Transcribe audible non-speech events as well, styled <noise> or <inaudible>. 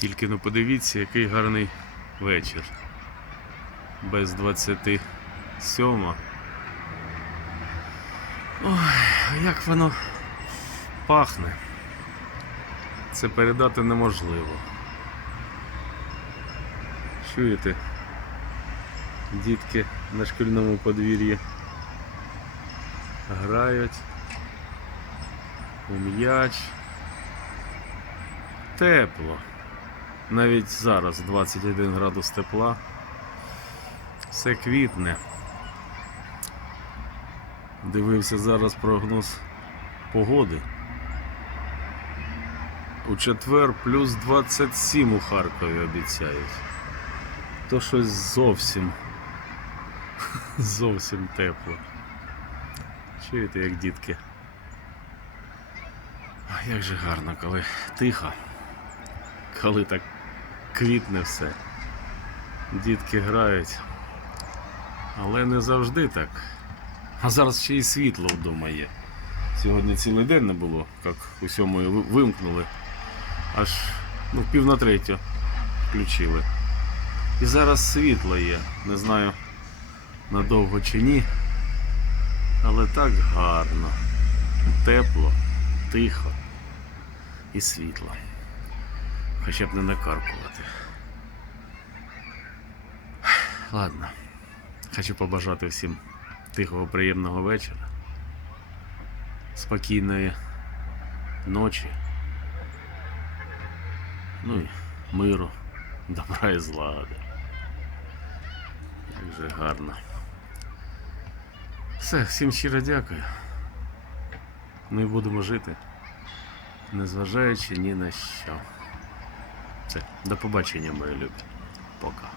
Тільки ну подивіться, який гарний вечір. Без 27. Ой, як воно пахне. Це передати неможливо. Чуєте? Дітки на шкільному подвір'ї грають у м'яч. Тепло. Навіть зараз 21 градус тепла. Все квітне. Дивився зараз прогноз погоди. У четвер плюс 27 у Харкові обіцяють. То щось зовсім <laughs> зовсім тепло. Чуєте, як дітки? А як же гарно, коли тихо, коли так квітне все. Дітки грають. Але не завжди так. А зараз ще й світло вдома є. Сьогодні цілий день не було, як у сьомої ви- вимкнули. Аж ну, пів на третю включили. І зараз світло є. Не знаю надовго чи ні. Але так гарно. Тепло, тихо і світло. Хоча б не накаркувати. Ладно. Хочу побажати всім тихого, приємного вечора. Спокійної ночі. Ну і миру, добра і злагоди. Як же гарно. Все, всім щиро дякую. Ми будемо жити, незважаючи ні на що. Все, до побачення, мої любі. Пока.